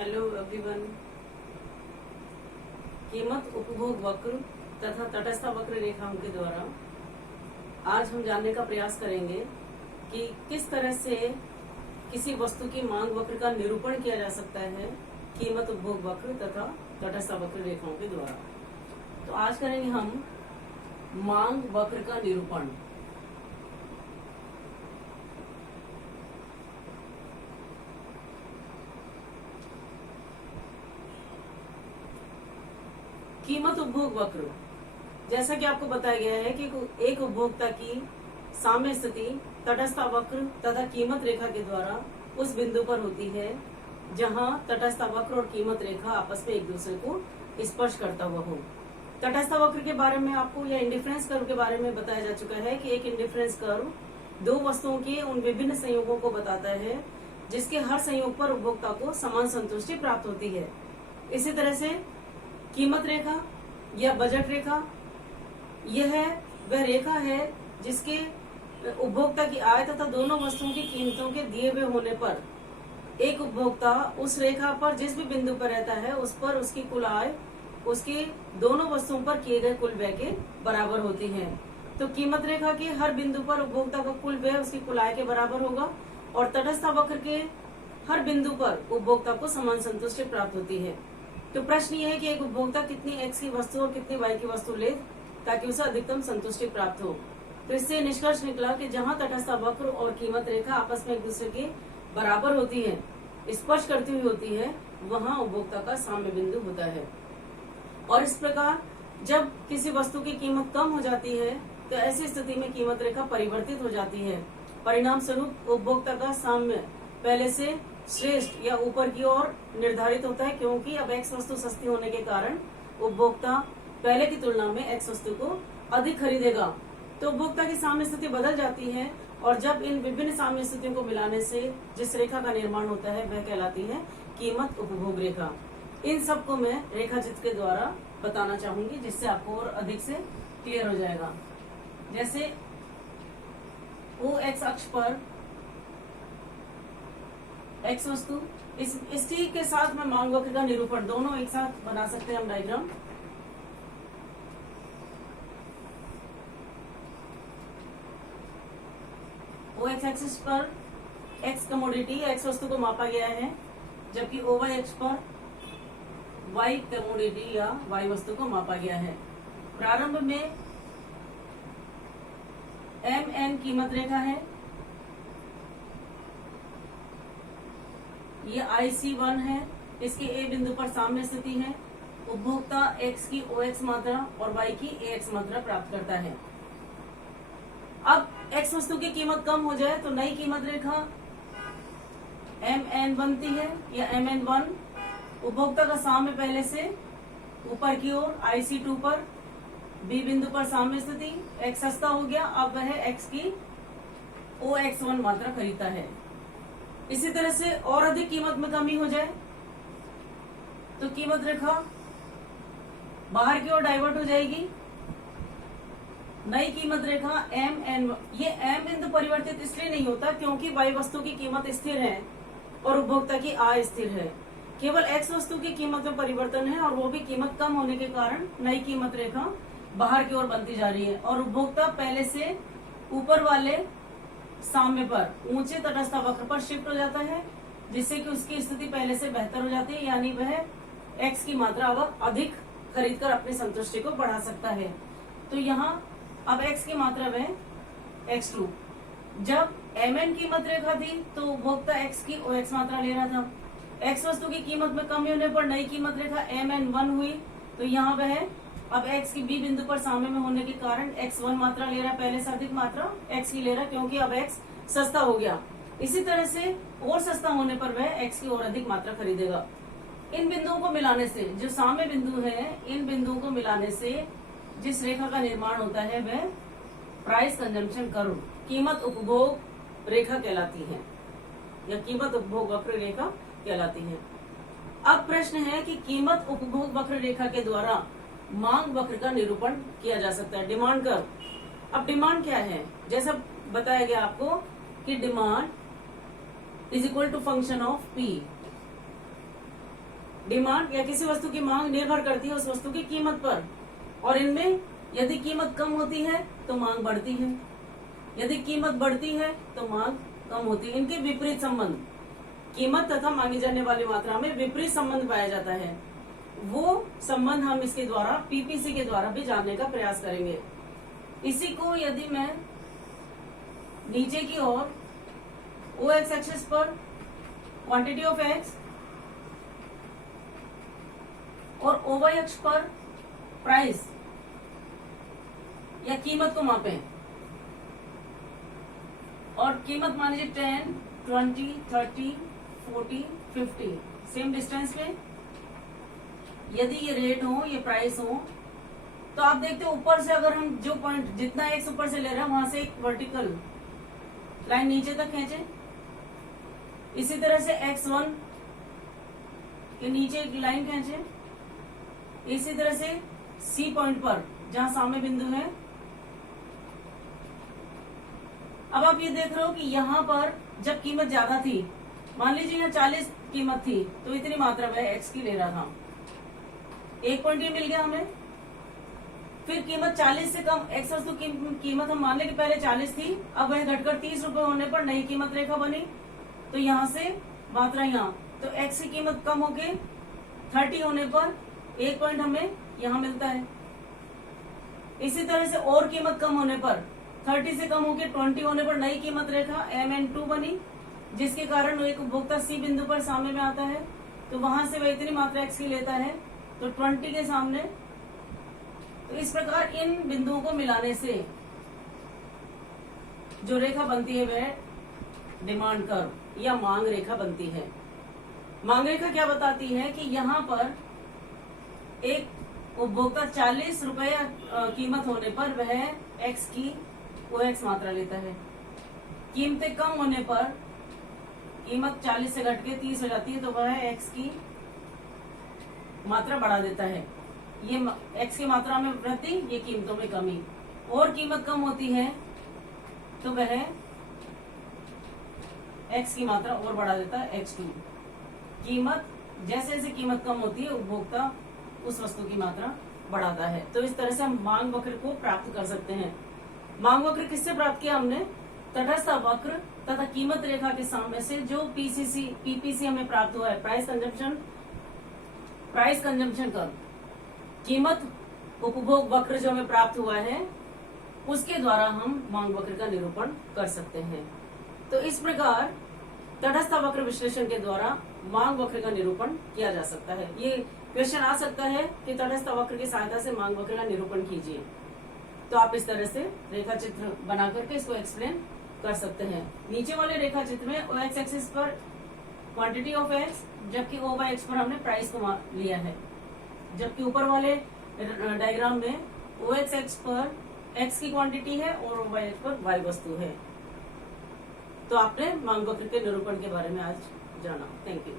Hello everyone. कीमत उपभोग वक्र तथा तटस्थ वक्र रेखाओं के द्वारा आज हम जानने का प्रयास करेंगे कि किस तरह से किसी वस्तु की मांग वक्र का निरूपण किया जा सकता है कीमत उपभोग वक्र तथा तटस्थ वक्र रेखाओं के द्वारा। तो आज करेंगे हम मांग वक्र का निरूपण। कीमत उपभोग वक्र, जैसा कि आपको बताया गया है कि एक उपभोक्ता की साम्य स्थिति तटस्थ वक्र तथा कीमत रेखा के द्वारा उस बिंदु पर होती है जहां तटस्थ वक्र और कीमत रेखा आपस में एक दूसरे को स्पर्श करता हुआ हो। तटस्थ वक्र के बारे में आपको या इंडिफरेंस कर्व के बारे में बताया जा चुका है कि एक इंडिफरेंस कर्व दो वस्तुओं के उन विभिन्न संयोगों को बताता है जिसके हर संयोग पर उपभोक्ता को समान संतुष्टि प्राप्त होती है। इसी तरह से कीमत रेखा या बजट रेखा, यह वह रेखा है जिसके उपभोक्ता की आय तथा दोनों वस्तुओं की कीमतों के दिए हुए होने पर एक उपभोक्ता उस रेखा पर जिस भी बिंदु पर रहता है उस पर उसकी कुल आय उसकी दोनों वस्तुओं पर किए गए कुल व्यय के बराबर होती है। तो कीमत रेखा के हर बिंदु पर उपभोक्ता का कुल व्यय उसकी कुल आय के बराबर होगा और तटस्थ वक्र के हर बिंदु पर उपभोक्ता को समान संतुष्टि प्राप्त होती है। तो प्रश्न ये है कि एक उपभोक्ता कितनी एक्स की वस्तु और कितनी वाई की वस्तु ले ताकि उसे अधिकतम संतुष्टि प्राप्त हो। तो इससे निष्कर्ष निकला कि जहां तटस्थ वक्र और कीमत रेखा आपस में एक दूसरे के बराबर होती है, स्पर्श करती हुई होती है, वहां उपभोक्ता का साम्य बिंदु होता है। और इस प्रकार जब किसी वस्तु की कीमत कम हो जाती है तो ऐसी स्थिति में कीमत रेखा परिवर्तित हो जाती है। परिणाम स्वरूप उपभोक्ता का साम्य पहले से श्रेष्ठ या ऊपर की ओर निर्धारित होता है, क्योंकि अब एक्स वस्तु सस्ती होने के कारण उपभोक्ता पहले की तुलना में एक्स वस्तु को अधिक खरीदेगा। तो उपभोक्ता की साम्य स्थिति बदल जाती है और जब इन विभिन्न साम्य स्थितियों को मिलाने से जिस रेखा का निर्माण होता है वह कहलाती है कीमत उपभोग रेखा। इन सबको मैं रेखा चित्र के द्वारा बताना चाहूंगी जिससे आपको और अधिक से क्लियर हो जाएगा। जैसे ओ एक्स अक्ष पर एक्स वस्तु, इस ठीक के साथ में मांग वक्र का निरूपण दोनों एक साथ बना सकते हैं हम डायग्राम। ओ एक्स एक्सिस पर एक्स कमोडिटी एक्स वस्तु को मापा गया है, जबकि ओ वाई एक्स पर वाई कमोडिटी या वाई वस्तु को मापा गया है। प्रारंभ में एम एन कीमत रेखा है, ये IC1 है, इसके ए बिंदु पर साम्य स्थिति है। उपभोक्ता एक्स की OX मात्रा और वाई की AX मात्रा प्राप्त करता है। अब एक्स वस्तु की कीमत कम हो जाए तो नई कीमत रेखा MN बनती है या MN1। उपभोक्ता का साम्य पहले से ऊपर की ओर IC2 पर बी बिंदु पर साम्य स्थिति, एक्स सस्ता हो गया, अब वह एक्स की OX1 मात्रा खरीदता है। इसी तरह से और अधिक कीमत में कमी हो जाए तो कीमत रेखा बाहर की ओर डाइवर्ट हो जाएगी। नई कीमत रेखा एम एन, ये एम बिंदु परिवर्तित इसलिए नहीं होता क्योंकि वाई वस्तु की कीमत स्थिर है और उपभोक्ता की आय स्थिर है। केवल एक्स वस्तु की कीमत में परिवर्तन है और वो भी कीमत कम होने के कारण नई कीमत रेखा बाहर की ओर बनती जा रही है और उपभोक्ता पहले से ऊपर वाले साम्य पर ऊंचे तटस्थ वक्र पर शिफ्ट हो जाता है, जिससे कि उसकी स्थिति पहले से बेहतर हो जाती है, यानी वह एक्स की मात्रा अब अधिक खरीदकर अपनी संतुष्टि को बढ़ा सकता है। तो यहाँ अब एक्स की मात्रा वह x2। जब mn कीमत रेखा थी तो उपभोक्ता एक्स की OX मात्रा ले रहा था। एक्स वस्तु की कीमत में कमी होने पर नई कीमत रेखा MN1 हुई, तो यहाँ वह अब x की बी बिंदु पर साम्य में होने के कारण x1 मात्रा ले रहा, पहले से अधिक मात्रा x की ले रहा, क्योंकि अब x सस्ता हो गया। इसी तरह से और सस्ता होने पर वह x की और अधिक मात्रा खरीदेगा। इन बिंदुओं को मिलाने से, जो साम्य बिंदु है, इन बिंदुओं को मिलाने से जिस रेखा का निर्माण होता है वह प्राइस कंजम्पशन कर्व, कीमत उपभोग रेखा कहलाती है या कीमत उपभोग वक्र रेखा कहलाती है। अब प्रश्न है कि कीमत उपभोग वक्र रेखा के द्वारा मांग वक्र का निरूपण किया जा सकता है, डिमांड कर्व। अब डिमांड क्या है, जैसा बताया गया आपको कि demand is equal to function of P. Demand या किसी वस्तु की मांग निर्भर करती है उस वस्तु की कीमत पर, और इनमें यदि कीमत कम होती है तो मांग बढ़ती है, यदि कीमत बढ़ती है तो मांग कम होती है। इनके विपरीत संबंध, कीमत तथा मांगी जाने वाली मात्रा में विपरीत संबंध पाया जाता है। वो संबंध हम इसके द्वारा पीपीसी के द्वारा भी जानने का प्रयास करेंगे। इसी को यदि मैं नीचे की ओर ओ एक्स एक्सिस पर क्वांटिटी ऑफ एक्स और ओ वाई अक्ष पर प्राइस या कीमत को मापें, और कीमत मान लीजिए 10, 20, 30, 40, 50 सेम डिस्टेंस में यदि ये रेट हो, ये प्राइस हो, तो आप देखते हो ऊपर से अगर हम जो पॉइंट जितना एक्स ऊपर से ले रहे हैं वहां से एक वर्टिकल लाइन नीचे तक खींचे, इसी तरह से x1 के नीचे एक लाइन खींचे, इसी तरह से C पॉइंट पर जहां सामने बिंदु है। अब आप ये देख रहे हो कि यहाँ पर जब कीमत ज्यादा थी, मान लीजिए यहाँ 40 कीमत थी, तो इतनी मात्रा वह x की ले रहा था, एक पॉइंट ये मिल गया हमें। फिर कीमत 40 से कम एक्स वस्तु की कीमत हम मान लें कि पहले 40 थी, अब वह घटकर 30 रुपए होने पर नई कीमत रेखा बनी, तो यहाँ से मात्रा यहाँ, तो एक्स की कीमत कम होके 30 होने पर एक पॉइंट हमें यहाँ मिलता है। इसी तरह से और कीमत कम होने पर 30 से कम होके 20 होने पर नई कीमत रेखा MN2 बनी, जिसके कारण एक उपभोक्ता सी बिंदु पर सामने में आता है, तो वहां से वह इतनी मात्रा एक्स की लेता है, तो 20 के सामने। तो इस प्रकार इन बिंदुओं को मिलाने से जो रेखा बनती है वह डिमांड कर्व या मांग रेखा बनती है। मांग रेखा क्या बताती है कि यहाँ पर एक उपभोक्ता 40 रुपए कीमत होने पर वह एक्स की OX मात्रा लेता है, कीमतें कम होने पर कीमत 40 से घट के 30 हो जाती है, तो वह एक्स की मात्रा बढ़ा देता है। ये एक्स की मात्रा में वृद्धि, ये कीमतों में कमी। और कीमत कम होती है तो वह एक्स की मात्रा और बढ़ा देता है X2। कीमत जैसे जैसे कीमत कम होती है उपभोक्ता उस वस्तु की मात्रा बढ़ाता है। तो इस तरह से हम मांग वक्र को प्राप्त कर सकते हैं। मांग वक्र किससे प्राप्त किया हमने? तटस्थ वक्र तथा कीमत रेखा के सामने से जो पीपीसी हमें प्राप्त हुआ है, प्राइस कंजम्पशन कर्व, कीमत उपभोग वक्र जो हमें प्राप्त हुआ है, उसके द्वारा हम मांग वक्र का निरूपण कर सकते हैं। तो इस प्रकार तटस्थ वक्र विश्लेषण के द्वारा मांग वक्र का निरूपण किया जा सकता है। ये क्वेश्चन आ सकता है कि तटस्थ वक्र की सहायता से मांग वक्र का निरूपण कीजिए, तो आप इस तरह से रेखा चित्र बना करके इसको एक्सप्लेन कर सकते हैं। नीचे वाले रेखा चित्र में ओ एक्स एक्सिस पर क्वांटिटी ऑफ एक्स, जबकि ओ वाई एक्स पर हमने प्राइस को लिया है, जबकि ऊपर वाले डायग्राम में ओ एक्स एक्स पर एक्स की क्वांटिटी है और ओ वाई एक्स पर वाई वस्तु है। तो आपने मांग वक्र के निरूपण के बारे में आज जाना। Thank you.